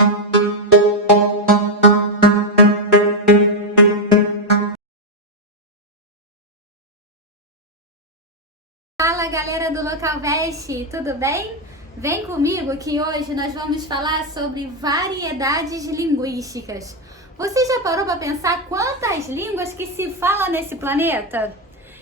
Fala galera do Localvest, tudo bem? Vem comigo que hoje nós vamos falar sobre variedades linguísticas. Você já parou para pensar quantas línguas que se fala nesse planeta?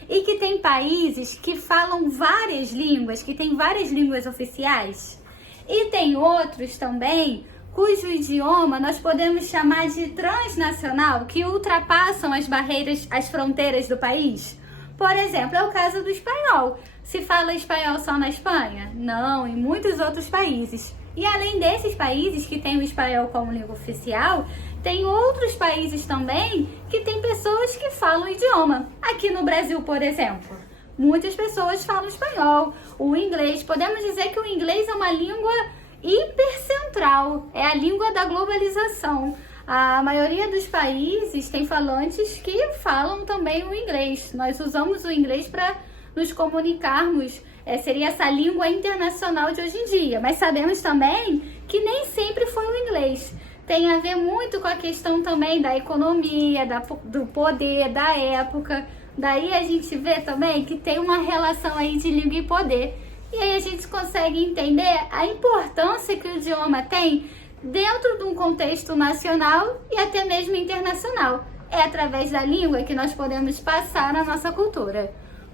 E que tem países que falam várias línguas, que tem várias línguas oficiais? E tem outros também cujo idioma nós podemos chamar de transnacional, que ultrapassam as barreiras, as fronteiras do país? Por exemplo, é o caso do espanhol. Se fala espanhol só na Espanha? Não, em muitos outros países. E além desses países que têm o espanhol como língua oficial, tem outros países também que tem pessoas que falam o idioma. Aqui no Brasil, por exemplo, muitas pessoas falam espanhol, o inglês. Podemos dizer que o inglês é uma língua hipercentral, é a língua da globalização. A maioria dos países tem falantes que falam também o inglês. Nós usamos o inglês para nos comunicarmos. Seria essa língua internacional de hoje em dia. Mas sabemos também que nem sempre foi o inglês. Tem a ver muito com a questão também da economia, do poder, da época. Daí a gente vê também que tem uma relação aí de língua e poder. E aí a gente consegue entender a importância que o idioma tem dentro de um contexto nacional e até mesmo internacional. É através da língua que nós podemos passar a nossa cultura.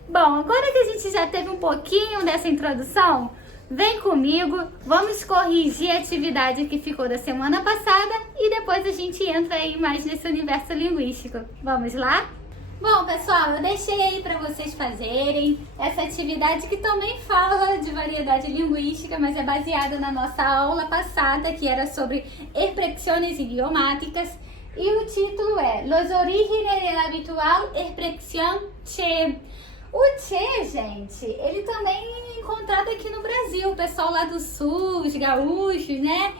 Bom, agora que a gente já teve um pouquinho dessa introdução, vem comigo, vamos corrigir a atividade que ficou da semana passada e depois a gente entra aí mais nesse universo linguístico. Vamos lá? Bom, pessoal, eu deixei aí para vocês fazerem essa atividade que também fala de variedade linguística, mas é baseada na nossa aula passada, que era sobre expressões idiomáticas, e o título é Los orígenes de la habitual expresión che. O che, gente, ele também é encontrado aqui no Brasil. O pessoal lá do sul, os gaúchos, né?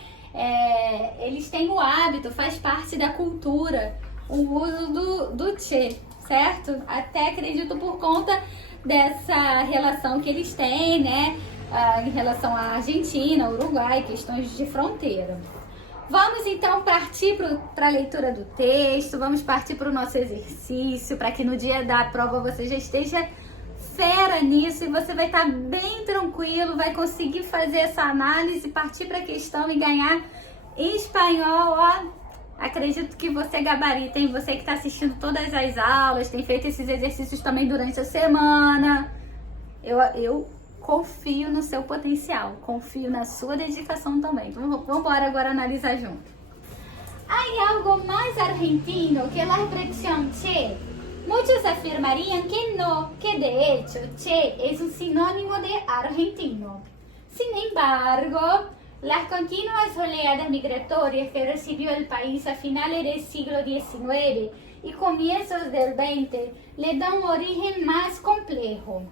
Eles têm o hábito, faz parte da cultura, o uso do che, certo? Até acredito por conta dessa relação que eles têm, né? Em relação à Argentina, Uruguai, questões de fronteira. Vamos então partir para a leitura do texto, vamos partir para o nosso exercício, para que no dia da prova você já esteja fera nisso e você vai estar bem tranquilo, vai conseguir fazer essa análise, partir para a questão e ganhar em espanhol, ó. Acredito que você gabarita, hein? Você que está assistindo todas as aulas, tem feito esses exercícios também durante a semana. Eu confio no seu potencial, confio na sua dedicação também. Então, vamos embora agora analisar junto. Hay algo más argentino que la expresión che. Muchos afirmarían que no, que de hecho che es un sinónimo de argentino. Sin embargo, las continuas oleadas migratorias que recibió el país a finales del siglo XIX y comienzos del XX le dan un origen más complejo.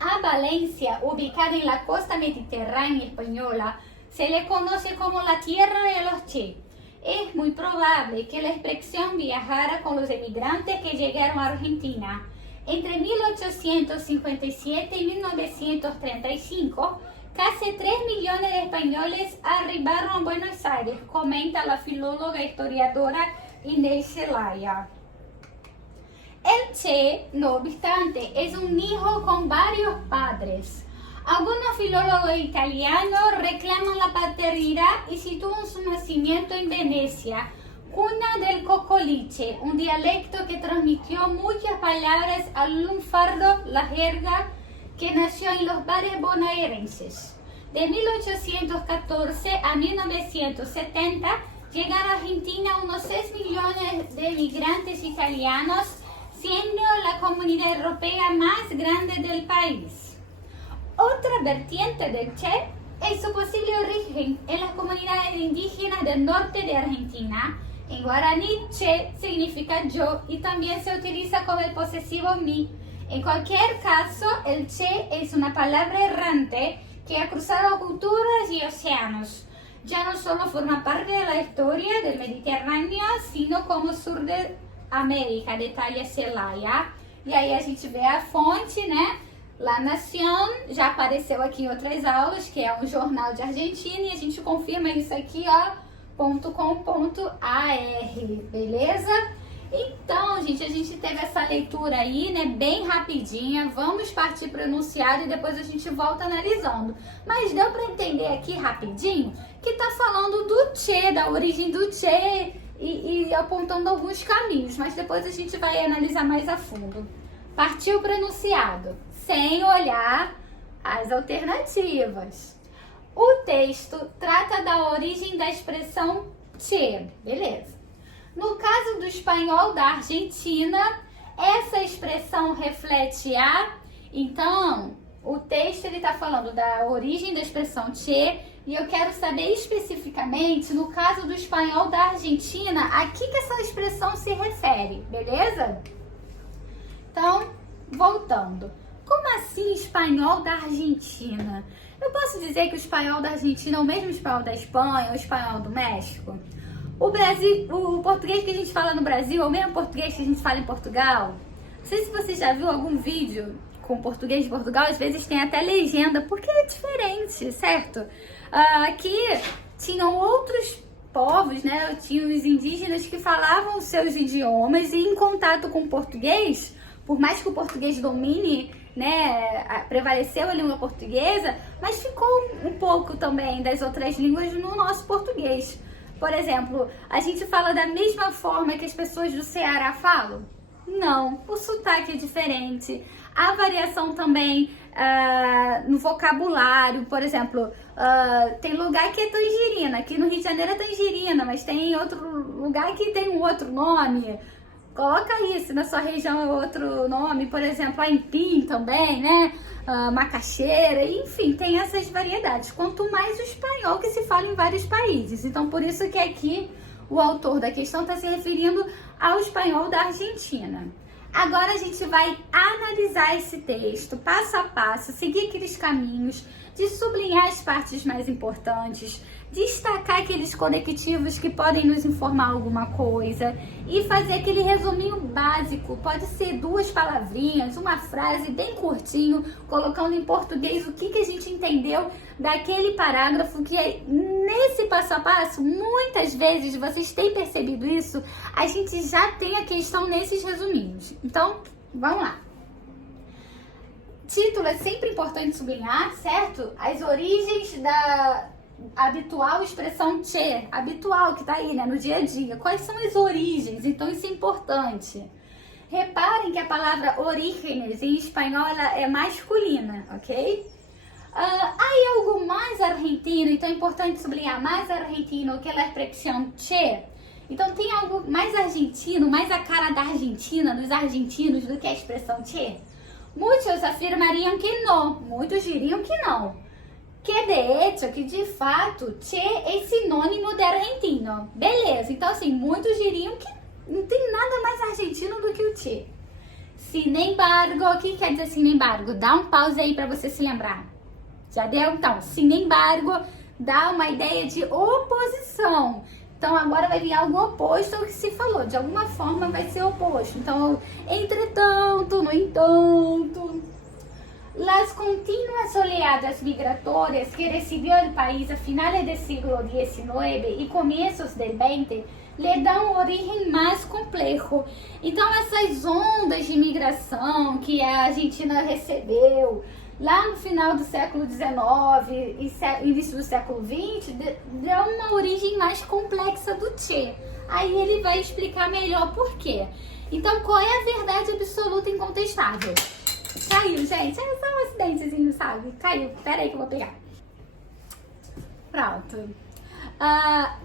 A Valencia, ubicada en la costa mediterránea española, se le conoce como la tierra de los che. Es muy probable que la expresión viajara con los emigrantes que llegaron a Argentina. Entre 1857 y 1935, casi 3 millones de españoles arribaron a Buenos Aires, comenta la filóloga e historiadora Inés Celaya. El che, no obstante, es un hijo con varios padres. Algunos filólogos italianos reclaman la paternidad y sitúan su nacimiento en Venecia, cuna del cocoliche, un dialecto que transmitió muchas palabras al lunfardo, la jerga, que nació en los bares bonaerenses. De 1814 a 1970 llegaron a Argentina unos 6 millones de migrantes italianos, siendo la comunidad europea más grande del país. Otra vertiente del che es su posible origen en las comunidades indígenas del norte de Argentina. En guaraní, che significa yo y también se utiliza como el posesivo mi. En cualquier caso, el che es una palabra errante que ha cruzado culturas y océanos. Ya no solo forma parte de la historia del Mediterráneo, sino como sur de América, detalha Celaya. E aí a gente vê a fonte, né? La Nación, já apareceu aqui em outras aulas, que é um jornal de Argentina, e a gente confirma isso aqui, ó, beleza? Então, gente, a gente teve essa leitura aí, né, bem rapidinha. Vamos partir para o enunciado e depois a gente volta analisando. Mas deu para entender aqui rapidinho que tá falando do Che, da origem do Che e apontando alguns caminhos, mas depois a gente vai analisar mais a fundo. Partiu para o enunciado, sem olhar as alternativas. O texto trata da origem da expressão Che, beleza? No caso do espanhol da Argentina, essa expressão reflete a... Então, o texto ele está falando da origem da expressão Che e eu quero saber especificamente, no caso do espanhol da Argentina, a que essa expressão se refere, beleza? Então, voltando. Como assim espanhol da Argentina? Eu posso dizer que o espanhol da Argentina é o mesmo espanhol da Espanha ou o espanhol do México? O português que a gente fala no Brasil é o mesmo português que a gente fala em Portugal? Não sei se você já viu algum vídeo com português de Portugal, às vezes tem até legenda, porque é diferente, certo? Aqui tinham outros povos, né? Tinham os indígenas que falavam os seus idiomas e em contato com o português, por mais que o português domine, né, prevaleceu a língua portuguesa, mas ficou um pouco também das outras línguas no nosso português. Por exemplo, a gente fala da mesma forma que as pessoas do Ceará falam? Não, o sotaque é diferente. Há variação também no vocabulário. Por exemplo, tem lugar que é tangerina. Aqui no Rio de Janeiro é tangerina, mas tem outro lugar que tem um outro nome. Coloca isso, na sua região é outro nome. Por exemplo, aipim também, né? Macaxeira, enfim, tem essas variedades. Quanto mais o espanhol que se fala em vários países. Então, por isso que aqui o autor da questão está se referindo ao espanhol da Argentina. Agora a gente vai analisar esse texto passo a passo, seguir aqueles caminhos de sublinhar as partes mais importantes, destacar aqueles conectivos que podem nos informar alguma coisa e fazer aquele resuminho básico. Pode ser 2 palavrinhas, uma frase bem curtinho, colocando em português o que a gente entendeu daquele parágrafo, que nesse passo a passo, muitas vezes, vocês têm percebido isso, a gente já tem a questão nesses resuminhos. Então, vamos lá. Título é sempre importante sublinhar, certo? As origens da habitual expressão Che, habitual que tá aí, né, no dia a dia. Quais são as origens? Então isso é importante. Reparem que a palavra orígenes em espanhol ela é masculina, ok? Hay algo mais argentino, então é importante sublinhar mais argentino que a expressão Che. Então tem algo mais argentino, mais a cara da Argentina, dos argentinos, do que a expressão Che? Muitos afirmariam que não, muitos diriam que não. Que de hecho, que de fato, Che é sinônimo de argentino. Beleza, então assim, muitos diriam que não tem nada mais argentino do que o Che. Sin embargo, o que quer dizer sin embargo? Dá um pause aí para você se lembrar. Já deu? Então, sin embargo, dá uma ideia de oposição. Então agora vai vir algo oposto ao que se falou. De alguma forma vai ser oposto. Então, entretanto, no entanto... Las continuas oleadas migratorias que recibió el país a finales del siglo XIX y comienzos del XX le dão origem mais complejo. Então, essas ondas de imigração que a Argentina recebeu lá no final do século XIX e início do século XX dão uma origem mais complexa do Che. Aí ele vai explicar melhor por quê. Então, qual é a verdade absoluta e incontestável? Caiu, gente. É só um acidentezinho, sabe? Caiu. Pera aí que eu vou pegar. Pronto.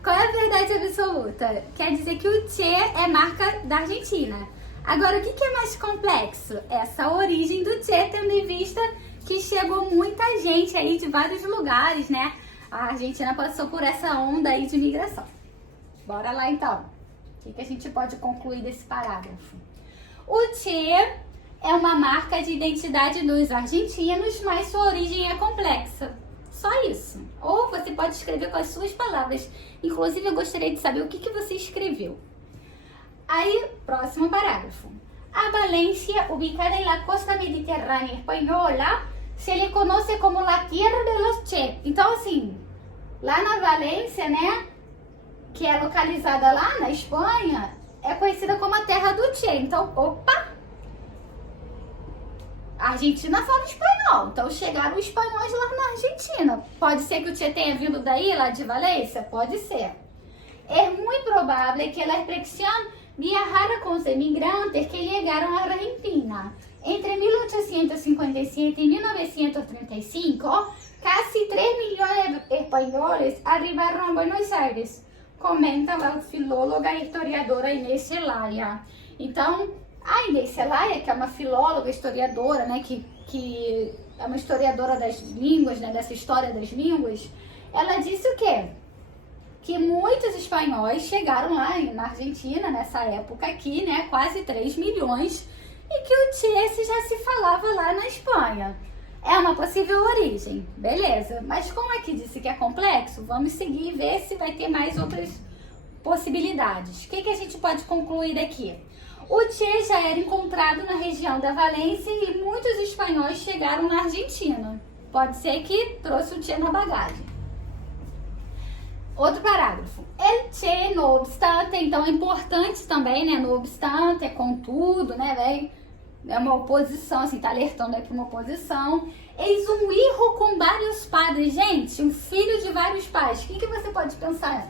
Qual é a verdade absoluta? Quer dizer que o Che é marca da Argentina. Agora, o que é mais complexo? Essa origem do Che, tendo em vista que chegou muita gente aí de vários lugares, né? A Argentina passou por essa onda aí de imigração. Bora lá, então. O que a gente pode concluir desse parágrafo? O Che é uma marca de identidade dos argentinos, mas sua origem é complexa. Só isso. Ou você pode escrever com as suas palavras. Inclusive, eu gostaria de saber o que você escreveu. Aí, próximo parágrafo. A Valência, ubicada en la costa mediterrânea espanhola, se le conoce como la tierra de los Che. Então, assim, lá na Valência, né, que é localizada lá na Espanha, é conhecida como a terra do Che. Então, opa! A Argentina fala espanhol, então chegaram os espanhóis lá na Argentina. Pode ser que o Che tenha vindo daí, lá de Valência? Pode ser. É muito provável que a expresión viajara con los emigrantes que llegaron a Argentina. Entre 1857 y 1935, casi 3 millones de españoles arribaron a Buenos Aires, comenta a filóloga e historiadora Inês Celaya. Então, a Inês Celaya, que é uma filóloga, historiadora, né, que é uma historiadora das línguas, né, dessa história das línguas, ela disse o quê? Que muitos espanhóis chegaram lá na Argentina, nessa época aqui, né, quase 3 milhões, e que o Che já se falava lá na Espanha. É uma possível origem, beleza. Mas como aqui disse que é complexo, vamos seguir e ver se vai ter mais outras possibilidades. O que a gente pode concluir daqui? O Che já era encontrado na região da Valência e muitos espanhóis chegaram na Argentina. Pode ser que trouxe o Che na bagagem. Outro parágrafo. El Che, no obstante, então é importante também, né? No obstante, é contudo, né, velho? É uma oposição, assim, tá alertando aqui uma oposição. Eis um hijo com vários padres. Gente, um filho de vários pais. O que você pode pensar?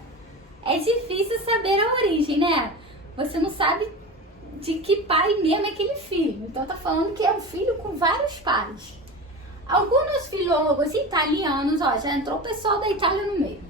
É difícil saber a origem, né? Você não sabe de que pai mesmo é aquele filho. Então tá falando que é um filho com vários pais. Alguns filólogos italianos, ó, já entrou o pessoal da Itália no meio,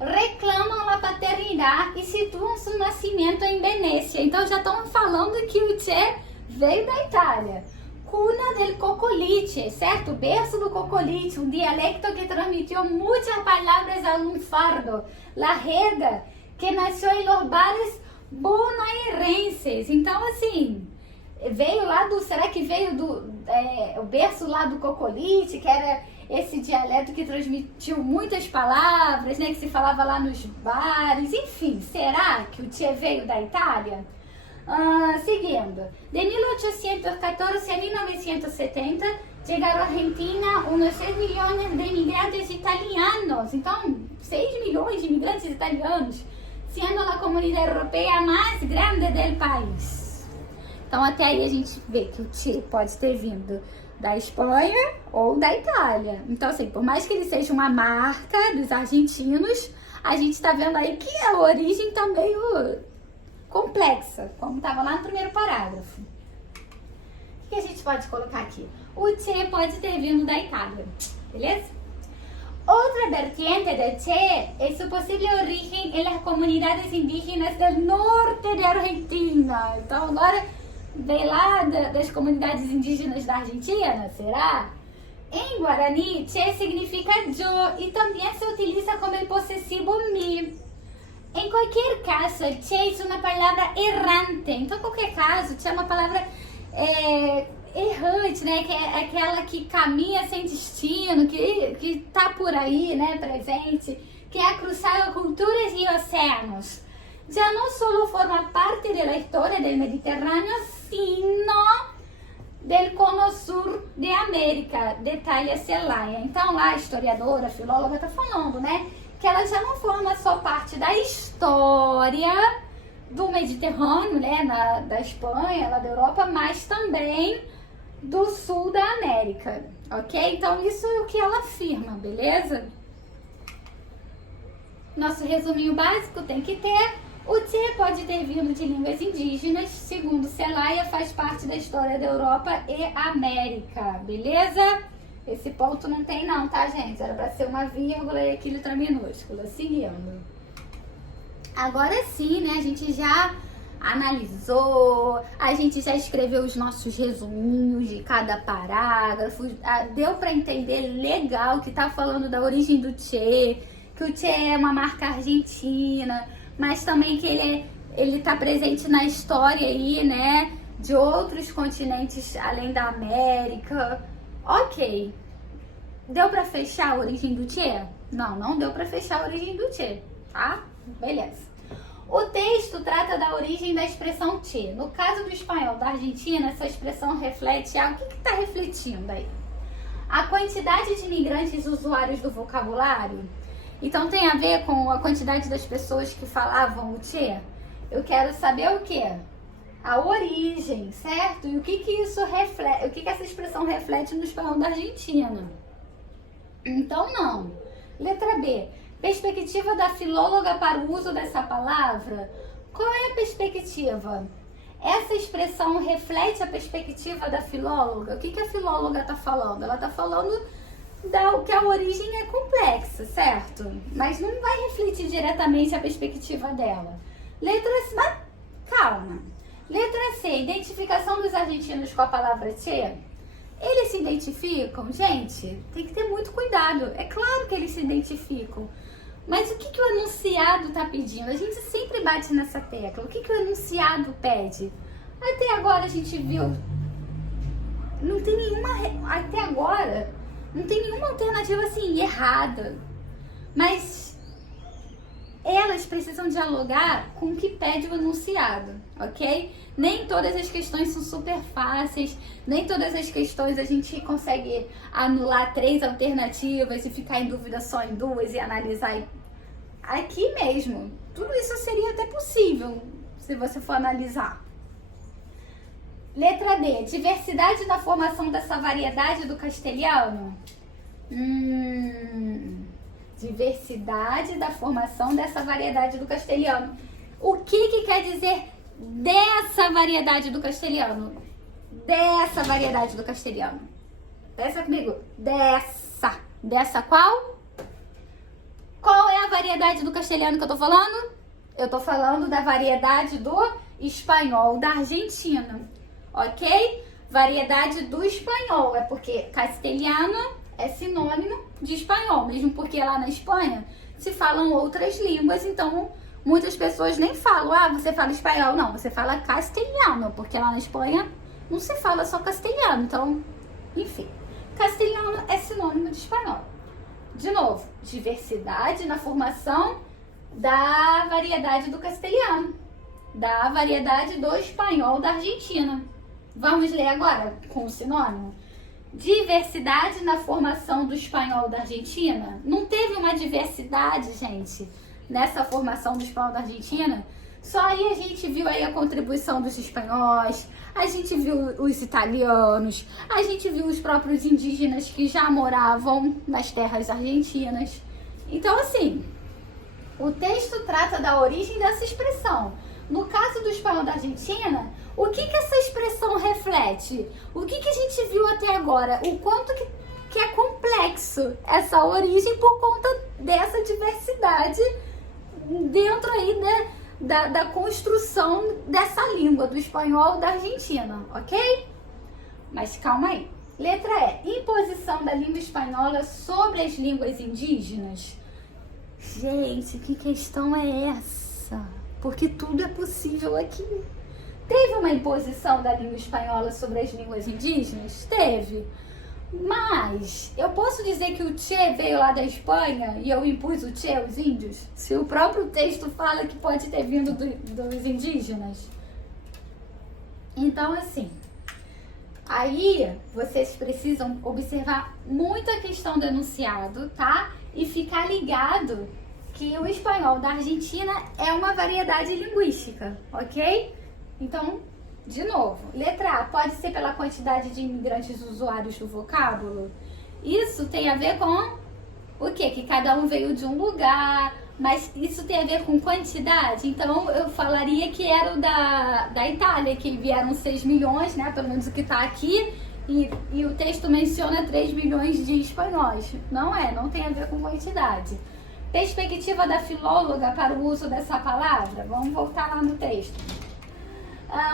reclamam a paternidade e situam seu nascimento em Venécia. Então já estão falando que o Che veio da Itália. Cuna del cocoliche, certo? Berço do cocoliche, um dialecto que transmitiu muitas palavras ao lunfardo, la jerga, que nasceu em los bares bonaerenses. Então, assim, veio lá do, será que veio do, o berço lá do cocoliche, que era esse dialeto que transmitiu muitas palavras, né, que se falava lá nos bares, enfim, será que o Che veio da Itália? Seguindo, de 1814 a 1970, chegaram à Argentina uns 6 milhões de imigrantes italianos, então 6 milhões de imigrantes italianos, sendo a comunidade europeia mais grande do país. Então até aí a gente vê que o Che pode ter vindo da Espanha ou da Itália. Então assim, por mais que ele seja uma marca dos argentinos, a gente está vendo aí que a origem está meio complexa, como estava lá no primeiro parágrafo. O que a gente pode colocar aqui? O Che pode ter vindo da Itália, beleza? Outra vertiente do Che é sua possível origem em las comunidades indígenas do norte de Argentina. Então agora vem lá das comunidades indígenas da Argentina, será? Em Guarani, Che significa yo e também se utiliza como el possessivo mi. Em qualquer caso, Che é uma palavra errante. Então, em qualquer caso, Che é uma palavra errante, né? Que é aquela que caminha sem destino, que tá por aí, né? Presente, que é cruzar culturas e oceanos. Já não só forma parte da história do Mediterrâneo, sino del cono sur de América, detalha Celaya. Então, lá a historiadora, a filóloga tá falando, né? Que ela já não forma só parte da história do Mediterrâneo, né, da Espanha, lá da Europa, mas também do sul da América, ok? Então isso é o que ela afirma, beleza? Nosso resuminho básico tem que ter: o Che pode ter vindo de línguas indígenas, segundo Celaya, faz parte da história da Europa e América, beleza? Esse ponto não tem não, tá, gente? Era pra ser uma vírgula e aqui letra minúscula. Seguindo. Agora sim, né? A gente já analisou, a gente já escreveu os nossos resuminhos de cada parágrafo. Deu pra entender legal que tá falando da origem do Che, que o Che é uma marca argentina, mas também que ele tá presente na história aí, né? De outros continentes além da América. Ok. Deu pra fechar a origem do Che? Não, não deu pra fechar a origem do Che, tá? Beleza. O texto trata da origem da expressão Che. No caso do espanhol da Argentina, essa expressão reflete algo. O que está refletindo aí? A quantidade de imigrantes usuários do vocabulário Então tem a ver com a quantidade das pessoas que falavam o tchê? Eu quero saber o quê? A origem, certo? E o que isso reflete, o que essa expressão reflete no espanhol da Argentina? Então não. Letra B. Perspectiva da filóloga para o uso dessa palavra. Qual é a perspectiva? Essa expressão reflete a perspectiva da filóloga? O que a filóloga está falando? Ela está falando que a origem é complexa, certo? Mas não vai refletir diretamente a perspectiva dela. Letra C. Mas, calma. Letra C. Identificação dos argentinos com a palavra tchê. Eles se identificam? Gente, tem que ter muito cuidado. É claro que eles se identificam. Mas o que o enunciado está pedindo? A gente sempre bate nessa tecla. O que o enunciado pede? Até agora a gente viu... Não tem nenhuma... Até agora, não tem nenhuma alternativa assim, errada. Mas elas precisam dialogar com o que pede o enunciado, ok? Nem todas as questões são super fáceis, nem todas as questões a gente consegue anular 3 alternativas e ficar em dúvida só em 2 e analisar aqui mesmo. Tudo isso seria até possível, se você for analisar. Letra D. Diversidade na formação dessa variedade do castelhano? Diversidade da formação dessa variedade do castelhano. O que quer dizer dessa variedade do castelhano? Dessa variedade do castelhano. Pensa comigo. Dessa. Dessa qual? Qual é a variedade do castelhano que eu tô falando? Eu tô falando da variedade do espanhol da Argentina. Ok? Variedade do espanhol. É porque castelhano é sinônimo de espanhol, mesmo porque lá na Espanha se falam outras línguas, então muitas pessoas nem falam, você fala espanhol, não, você fala castelhano, porque lá na Espanha não se fala só castelhano, então, enfim, castelhano é sinônimo de espanhol. De novo, diversidade na formação da variedade do castelhano, da variedade do espanhol da Argentina. Vamos ler agora com o sinônimo? Diversidade na formação do espanhol da Argentina. Não teve uma diversidade, gente, nessa formação do espanhol da Argentina? Só aí a gente viu aí a contribuição dos espanhóis, a gente viu os italianos, a gente viu os próprios indígenas que já moravam nas terras argentinas. Então, assim, o texto trata da origem dessa expressão. No caso do espanhol da Argentina, o que essa expressão reflete? O que a gente viu até agora? O quanto que é complexo essa origem por conta dessa diversidade dentro aí, né, da construção dessa língua, do espanhol da Argentina, ok? Mas calma aí. Letra E. Imposição da língua espanhola sobre as línguas indígenas. Gente, que questão é essa? Porque tudo é possível aqui. Teve uma imposição da língua espanhola sobre as línguas indígenas? Teve. Mas eu posso dizer que o tchê veio lá da Espanha e eu impus o tchê aos índios? Se o próprio texto fala que pode ter vindo dos indígenas? Então, assim, aí vocês precisam observar muito a questão do enunciado, tá? E ficar ligado que o espanhol da Argentina é uma variedade linguística, ok? Então, de novo, letra A, pode ser pela quantidade de imigrantes usuários do vocábulo? Isso tem a ver com o quê? Que cada um veio de um lugar, mas isso tem a ver com quantidade? Então, eu falaria que era o da Itália, que vieram 6 milhões, né? Pelo menos o que está aqui, e o texto menciona 3 milhões de espanhóis. Não tem a ver com quantidade. Perspectiva da filóloga para o uso dessa palavra? Vamos voltar lá no texto.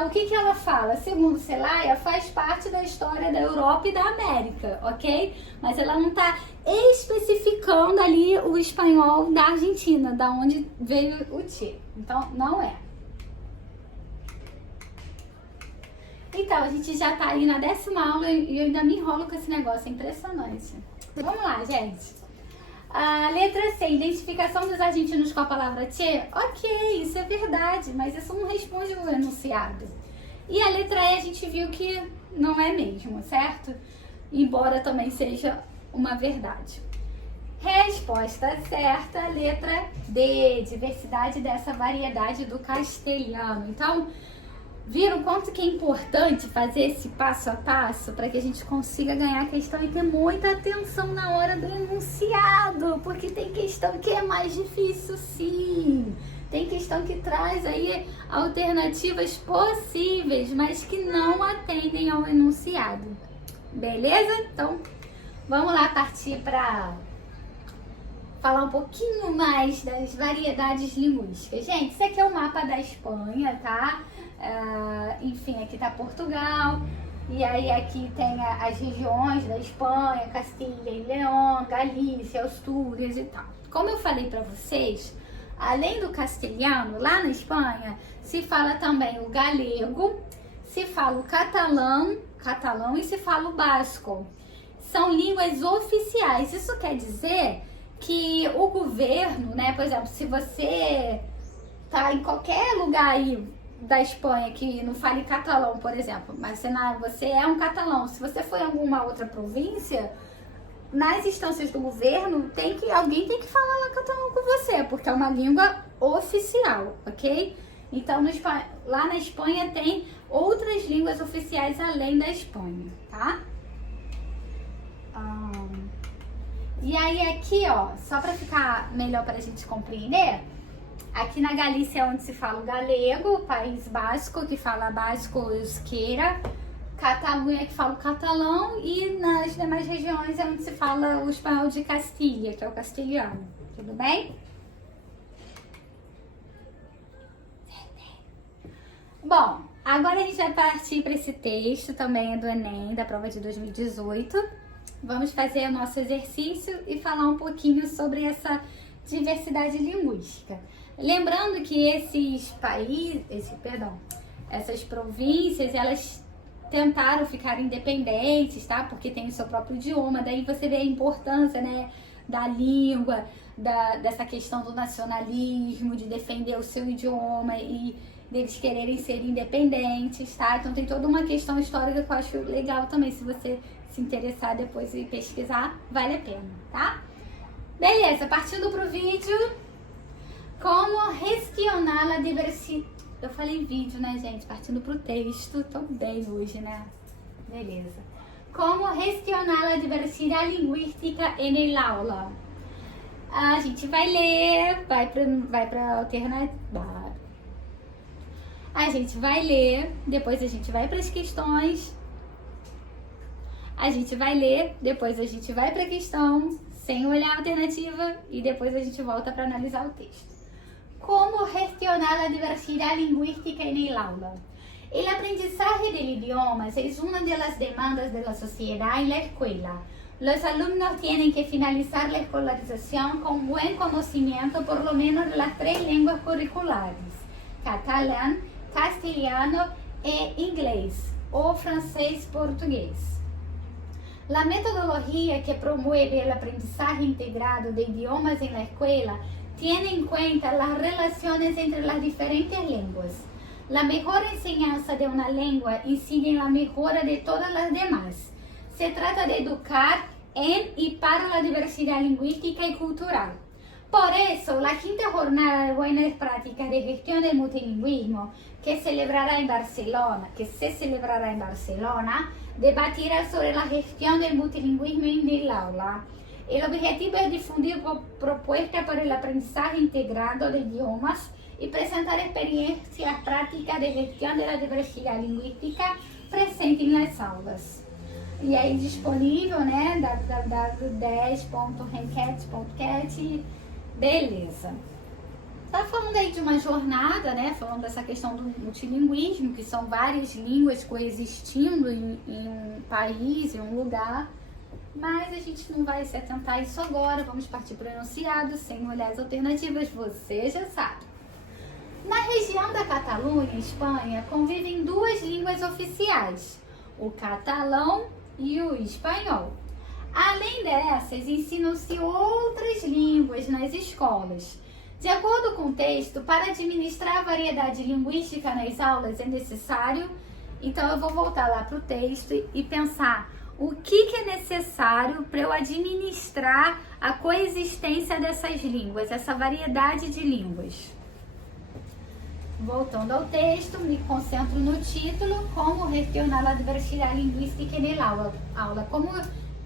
O que ela fala? Segundo Celaya, faz parte da história da Europa e da América, ok? Mas ela não está especificando ali o espanhol da Argentina, da onde veio o tchê. Então, não é. Então, a gente já tá aí na 10ª aula e eu ainda me enrolo com esse negócio, é impressionante. Vamos lá, gente. A letra C, identificação dos argentinos com a palavra tchê. Ok, isso é verdade, mas isso não responde o enunciado. E a letra E a gente viu que não é mesmo, certo? Embora também seja uma verdade. Resposta certa, letra D, diversidade dessa variedade do castelhano. Então, viram quanto que é importante fazer esse passo a passo para que a gente consiga ganhar a questão e ter muita atenção na hora do enunciado, porque tem questão que é mais difícil, sim. Tem questão que traz aí alternativas possíveis, mas que não atendem ao enunciado. Beleza? Então, vamos lá partir para falar um pouquinho mais das variedades linguísticas. Gente, isso aqui é o mapa da Espanha, tá? Enfim, aqui tá Portugal, e aí aqui tem as regiões da Espanha, Castilha e León, Galícia, Astúrias e tal. Como eu falei para vocês, além do castelhano, lá na Espanha, se fala também o galego, se fala o catalão e se fala o basco. São línguas oficiais. Isso quer dizer que o governo, né, por exemplo, se você tá em qualquer lugar aí da Espanha que não fale catalão, por exemplo, mas você é um catalão, se você for em alguma outra província, nas instâncias do governo, alguém tem que falar lá catalão com você, porque é uma língua oficial, ok? Então, lá na Espanha tem outras línguas oficiais além da Espanha, tá? E aí aqui, ó, só para ficar melhor para a gente compreender, aqui na Galícia é onde se fala o galego, País Basco, que fala basco euskera, Catalunha que fala o catalão, e nas demais regiões é onde se fala o espanhol de Castilha, que é o castelhano. Tudo bem? Bom, agora a gente vai partir para esse texto, também é do Enem, da prova de 2018. Vamos fazer o nosso exercício e falar um pouquinho sobre essa diversidade linguística. Lembrando que essas províncias, elas tentaram ficar independentes, tá? Porque tem o seu próprio idioma, daí você vê a importância, né, da língua, dessa questão do nacionalismo, de defender o seu idioma e deles quererem ser independentes, tá? Então tem toda uma questão histórica que eu acho legal também, se você se interessar depois e pesquisar, vale a pena, tá? Beleza, partindo pro vídeo, como gestionar a diversidade. Eu falei vídeo, né, gente? Partindo pro texto, tô bem hoje, né? Beleza. Como gestionar a diversidade linguística en el aula. A gente vai ler, vai pra alternativa. A gente vai ler, depois a gente vai para as questões. A gente vai ler, depois a gente vai para a questão, sem olhar a alternativa, e depois a gente volta para analisar o texto. Como gestionar a diversidade linguística en el aula? El aprendizaje del idioma es una de las demandas de la sociedad en la escuela. Los alumnos tienen que finalizar la escolarización con buen conocimiento por lo menos de las 3 lenguas curriculares: catalán, castelhano e inglés, o francés-portugués. La metodología que promueve el aprendizaje integrado de idiomas en la escuela tiene en cuenta las relaciones entre las diferentes lenguas. La mejor enseñanza de una lengua incide en la mejora de todas las demás. Se trata de educar en y para la diversidad lingüística y cultural. Por eso, la quinta jornada de buenas prácticas de gestión del multilingüismo, que se celebrará en Barcelona, debatirá sobre la gestión del multilingüismo en el aula. El objetivo es difundir propuestas para el aprendizaje integrado de idiomas y presentar experiencias prácticas de gestión de la diversidad lingüística presente en las aulas. E aí disponível, né, www.10.renquete.cat, beleza. Tá falando aí de uma jornada, né, falando dessa questão do multilinguismo, que são várias línguas coexistindo em um país, em um lugar, mas a gente não vai se atentar a isso agora, vamos partir para o enunciado, sem olhar as alternativas, você já sabe. Na região da Catalunha, Espanha, convivem 2 línguas oficiais, o catalão e o espanhol. Além dessas, ensinam-se outras línguas nas escolas. De acordo com o texto, para administrar a variedade linguística nas aulas é necessário, então eu vou voltar lá para o texto e pensar o que é necessário para eu administrar a coexistência dessas línguas, essa variedade de línguas. Voltando ao texto, me concentro no título, como gestionar a diversidade linguística na aula, como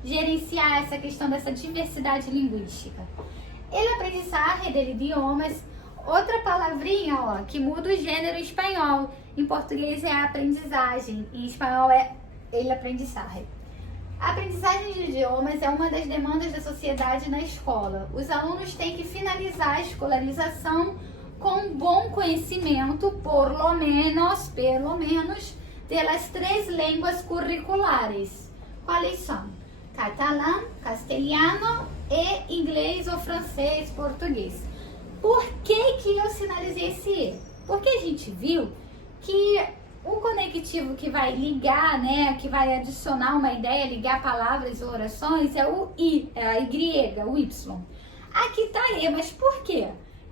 gerenciar essa questão dessa diversidade linguística. El aprendizaje de idiomas, outra palavrinha, ó, que muda o gênero em espanhol. Em português é aprendizagem, em espanhol é el aprendizaje. A aprendizagem de idiomas é uma das demandas da sociedade na escola. Os alunos têm que finalizar a escolarização com bom conhecimento, pelo menos, das 3 línguas curriculares. Quais são? Catalão, castelhano e inglês ou francês, português. Por que eu sinalizei esse E? Porque a gente viu que o conectivo que vai ligar, né, que vai adicionar uma ideia, ligar palavras ou orações, é o I, é a Y, o Y. Aqui tá E, mas por quê?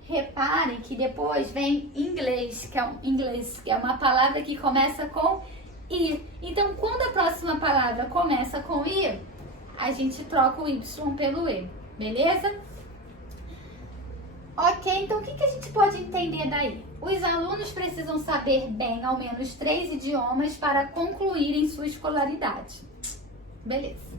Reparem que depois vem inglês, que é uma palavra que começa com I. Então, quando a próxima palavra começa com I, a gente troca o Y pelo E, beleza? Ok, então o que a gente pode entender daí? Os alunos precisam saber bem ao menos 3 idiomas para concluírem sua escolaridade. Beleza.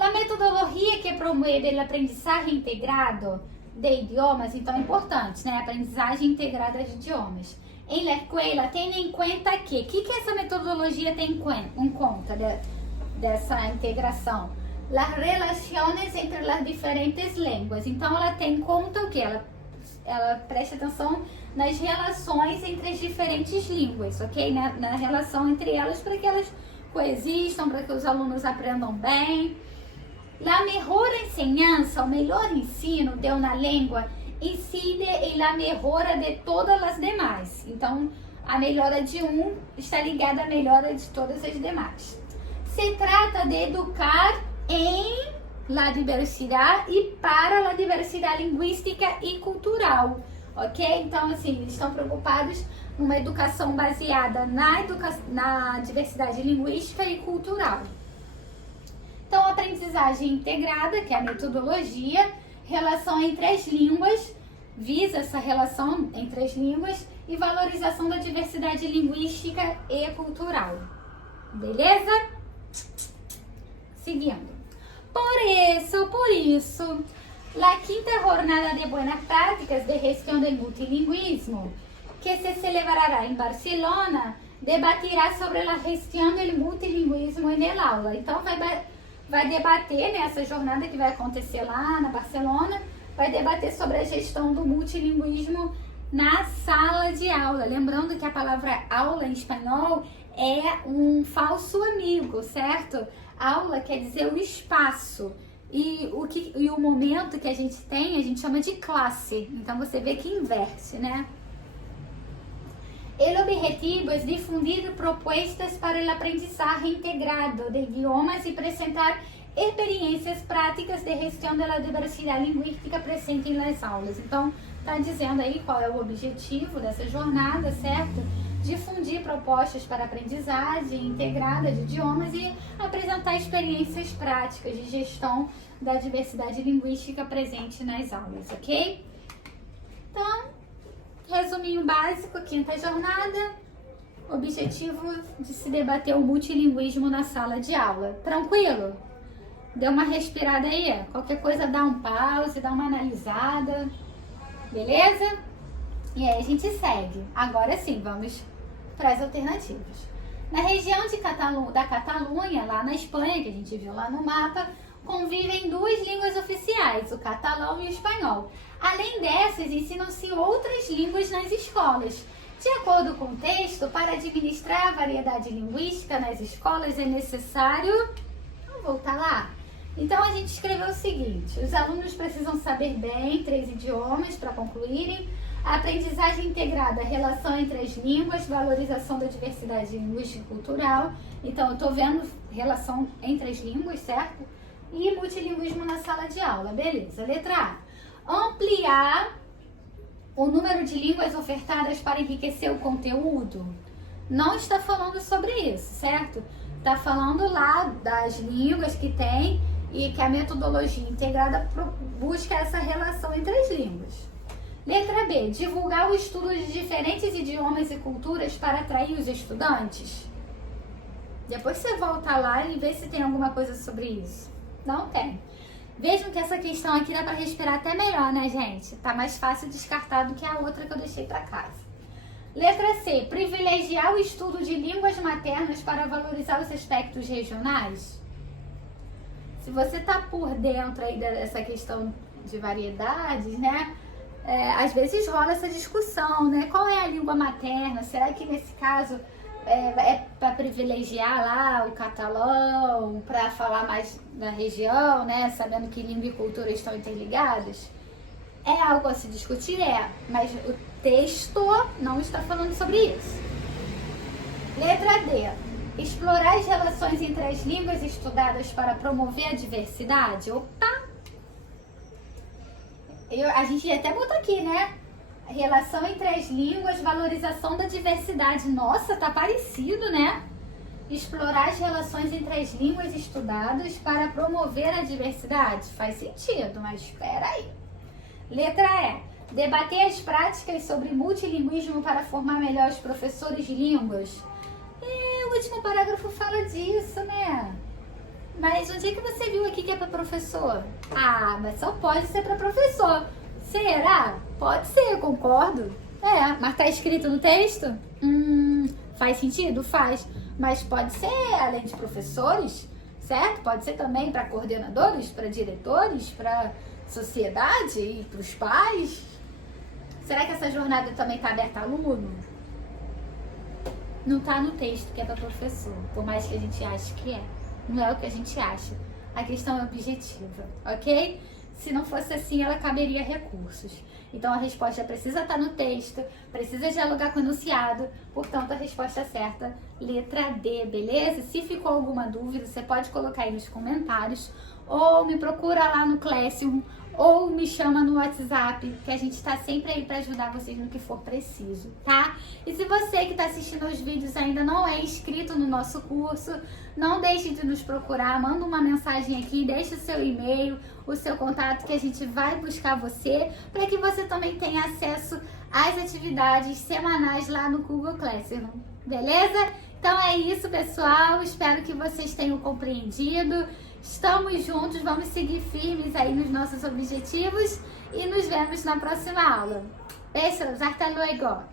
A metodologia que promove o aprendizagem integrado de idiomas, então é importante, né? Aprendizagem integrada de idiomas. Em la escuela, tendo em conta que... O que essa metodologia tem em conta dessa integração? As relações entre as diferentes línguas. Então, ela tem em conta o que? Ela presta atenção nas relações entre as diferentes línguas, ok? Na relação entre elas, para que elas coexistam, para que os alunos aprendam bem. A melhor ensinança, o melhor ensino de uma língua incide na melhora de todas as demais. Então, a melhora de um está ligada à melhora de todas as demais. Se trata de educar em la diversidade e para a diversidade linguística e cultural, ok? Então, assim, eles estão preocupados numa educação baseada na diversidade linguística e cultural. Então, a aprendizagem integrada, que é a metodologia, relação entre as línguas, visa essa relação entre as línguas e valorização da diversidade linguística e cultural. Beleza? Seguindo. Por isso, a quinta jornada de buenas práticas de gestão do multilingüismo, que se celebrará em Barcelona, debaterá sobre a gestão do multilingüismo em aula. Então, vai debater nessa jornada que vai acontecer lá na Barcelona, vai debater sobre a gestão do multilingüismo na sala de aula. Lembrando que a palavra aula em espanhol é um falso amigo, certo? Aula quer dizer o espaço e o momento que a gente tem, a gente chama de classe. Então você vê que inverte, né? O objetivo é difundir propostas para o aprendizagem integrado de idiomas e apresentar experiências práticas de gestão da diversidade linguística presente nas aulas. Então, está dizendo aí qual é o objetivo dessa jornada, certo? Difundir propostas para aprendizagem integrada de idiomas e apresentar experiências práticas de gestão da diversidade linguística presente nas aulas, ok? Então, resuminho básico, quinta jornada, objetivo de se debater o multilinguismo na sala de aula. Tranquilo? Deu uma respirada aí? Qualquer coisa dá um pause, dá uma analisada, beleza? E aí a gente segue. Agora sim, vamos para as alternativas. Na região da Catalunha, lá na Espanha, que a gente viu lá no mapa, convivem 2 línguas oficiais, o catalão e o espanhol. Além dessas, ensinam-se outras línguas nas escolas. De acordo com o texto, para administrar a variedade linguística nas escolas é necessário... Vamos voltar lá? Então, a gente escreveu o seguinte: os alunos precisam saber bem 3 idiomas para concluírem, a aprendizagem integrada, a relação entre as línguas, valorização da diversidade linguística e cultural. Então, eu estou vendo relação entre as línguas, certo? E multilinguismo na sala de aula, beleza. Letra A. Ampliar o número de línguas ofertadas para enriquecer o conteúdo. Não está falando sobre isso, certo? Tá falando lá das línguas que tem e que a metodologia integrada busca essa relação entre as línguas. Letra B, divulgar o estudo de diferentes idiomas e culturas para atrair os estudantes. Depois você volta lá e vê se tem alguma coisa sobre isso. Não tem. Vejam que essa questão aqui dá para respirar até melhor, né, gente? Tá mais fácil descartar do que a outra que eu deixei para casa. Letra C, privilegiar o estudo de línguas maternas para valorizar os aspectos regionais. Se você tá por dentro aí dessa questão de variedades, né? Às vezes rola essa discussão, né? Qual é a língua materna? Será que nesse caso é para privilegiar lá o catalão, para falar mais da região, né? Sabendo que língua e cultura estão interligadas? É algo a se discutir? Mas o texto não está falando sobre isso. Letra D. Explorar as relações entre as línguas estudadas para promover a diversidade. Opa! A gente até botou aqui, né? Relação entre as línguas, valorização da diversidade. Nossa, tá parecido, né? Explorar as relações entre as línguas estudadas para promover a diversidade. Faz sentido, mas espera aí. Letra E. Debater as práticas sobre multilinguismo para formar melhores professores de línguas. O último parágrafo fala disso, né? Mas onde é que você viu aqui que é para professor? Mas só pode ser para professor. Será? Pode ser, concordo. Mas tá escrito no texto? Faz sentido? Faz. Mas pode ser além de professores, certo? Pode ser também para coordenadores, para diretores, para sociedade e para os pais. Será que essa jornada também está aberta a aluno? Não está no texto que é para professor, por mais que a gente ache que é. Não é o que a gente acha. A questão é objetiva, ok? Se não fosse assim, ela caberia recursos. Então, a resposta precisa estar no texto, precisa dialogar com o enunciado, portanto, a resposta certa, letra D, beleza? Se ficou alguma dúvida, você pode colocar aí nos comentários, ou me procura lá no Classroom, ou me chama no WhatsApp, que a gente está sempre aí para ajudar vocês no que for preciso, tá? E se você que está assistindo os vídeos ainda não é inscrito no nosso curso, não deixe de nos procurar, manda uma mensagem aqui, deixe o seu e-mail, o seu contato, que a gente vai buscar você, para que você também tenha acesso às atividades semanais lá no Google Classroom, beleza? Então é isso, pessoal, espero que vocês tenham compreendido. Estamos juntos, vamos seguir firmes aí nos nossos objetivos e nos vemos na próxima aula. Beijos, hasta luego!